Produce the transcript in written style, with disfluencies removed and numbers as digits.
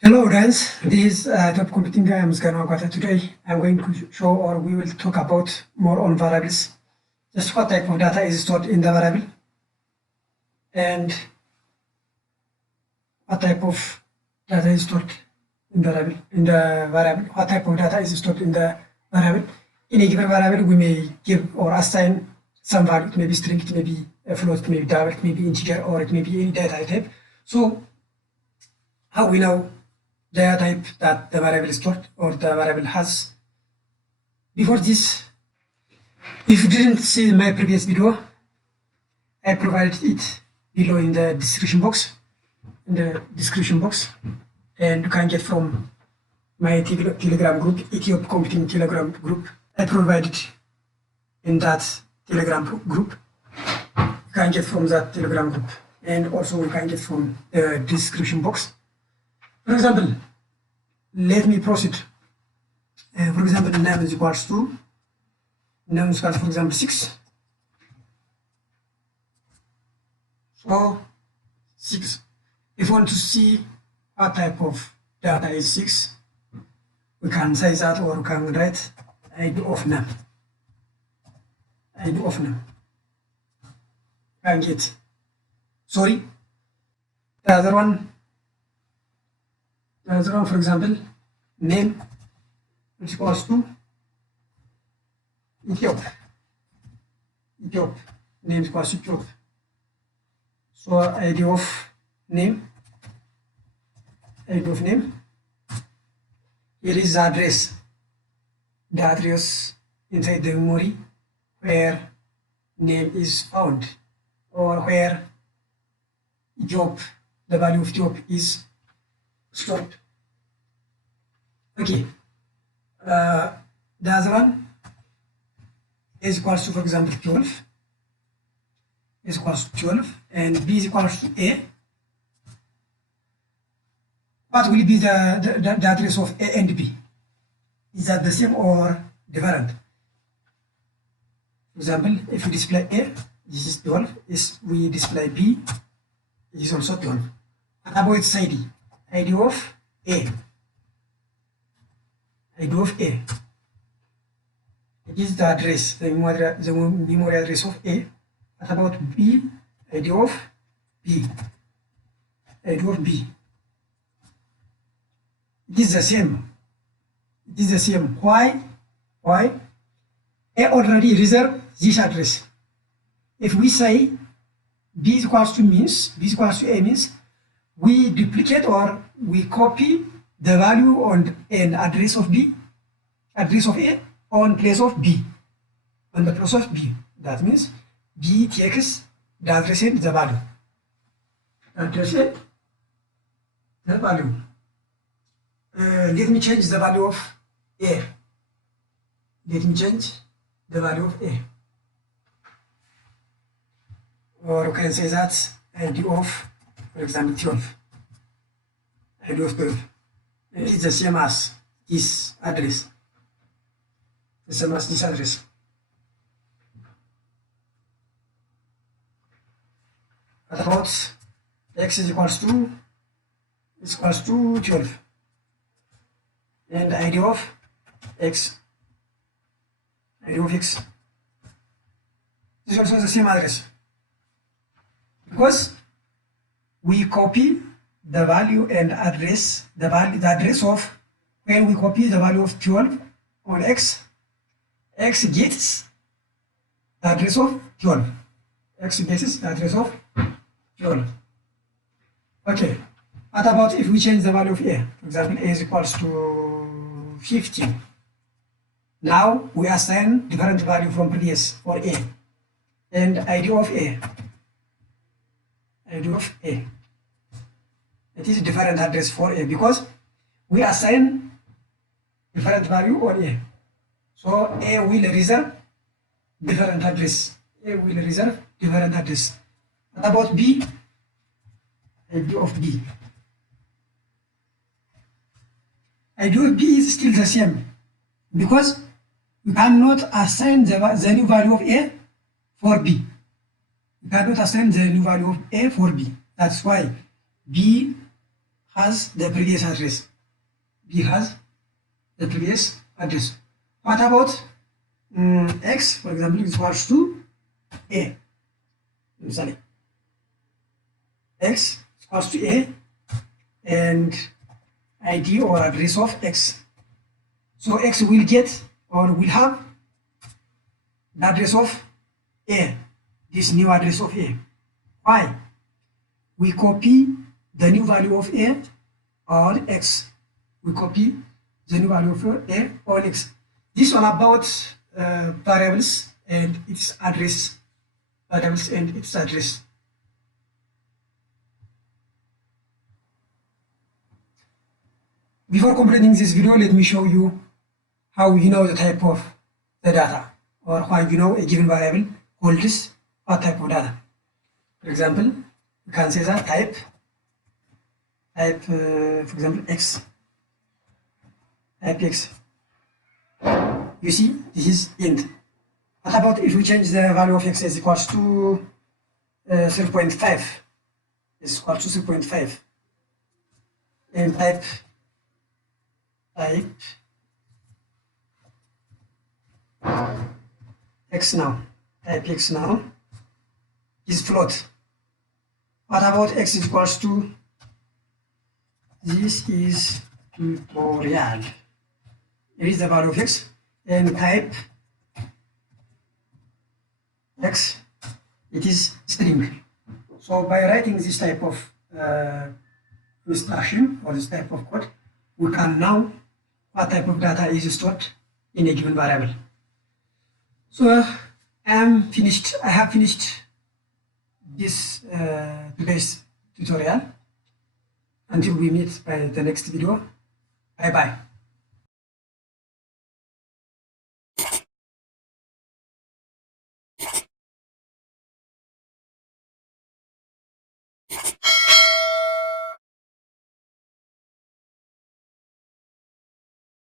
Hello guys, this is Top Computing Guy. I'm Sgano Akwata. Today I'm going to show or we will talk about more on variables. Just what type of data is stored in the variable and what type of data is stored in the variable. What type of data is stored in the variable. In a given variable we may give or assign some value. It may be string, it may be a float, it may be double, it may be integer, or it may be any data type. So how we know the type that the variable is stored or the variable has. Before this, if you didn't see my previous video, I provided it below in the description box. And you can get from my Telegram group, Ethiopic Computing Telegram group. I provided in that Telegram group. You can get from that Telegram group, and also you can get from the description box. For example, let me proceed. For example, name is equals to, for example, 6. So 6. If you want to see what type of data is 6, we can say that, or we can write ID of name. ID of name. Can get. Sorry. The other one, for example, name is equals to Ethiopia. Name is equals to Ethiopia. So ID of name. Here is the address. The address inside the memory where name is found, or where Ethiopia, the value of Ethiopia is stored. Okay. The other one is equals to, for example, 12. Is equals to 12, and B is equals to A. What will be the address of A and B? Is that the same or different? For example, if we display A, this is 12. If we display B, it is also 12. What about its ID? ID of A. ID of A. It is the address, the memory address of A. What about B? ID of B. ID of B. It is the same. It is the same. Why? Why? A already reserved this address. If we say B is equals to A means we duplicate or we copy the value on an address of A on place of B, on the place of B. That means B takes the address and the value. Address and the value. Let me change the value of A. Let me change the value of A. Or you can say that ID of, for example, 12. ID of 12. It is the same as this address. The same as this address. What about X is equals to 12. And ID of X. ID of X is also the same address. Because we copy the value and address, the address of, when we copy the value of 12 on X, X gets the address of 12. X gets the address of 12. Okay. What about if we change the value of A? For example, A is equals to 15. Now we assign different value from previous for A. And ID of A. ID of A. It is a different address for A because we assign different value on A. So A will reserve different address. A will reserve different address. What about B? ID of B. ID of B is still the same because you cannot assign the new value of A for B. You cannot assign the new value of A for B. That's why B has the previous address. B has the previous address. What about X, for example, is equals to A. Sorry. X is equals to A and ID or address of X. So X will get or will have the address of A, this new address of A. Why? We copy the new value of A on X. We copy the new value of A on X. This one about variables and its address. Variables and its address. Before completing this video, let me show you how you know the type of the data, or how you know a given variable holds what type of data. For example, you can say that type for example X, type X. You see, this is int. What about if we change the value of X is equals to 0.5? Is equal to 0.5, and type X now. Type X now is float. What about X is equals to, this is tutorial. Here is the value of X, and type X, it is string. So by writing this type of instruction or this type of code, we can know what type of data is stored in a given variable. So I have finished this today's tutorial. Until we meet by the next video, bye bye.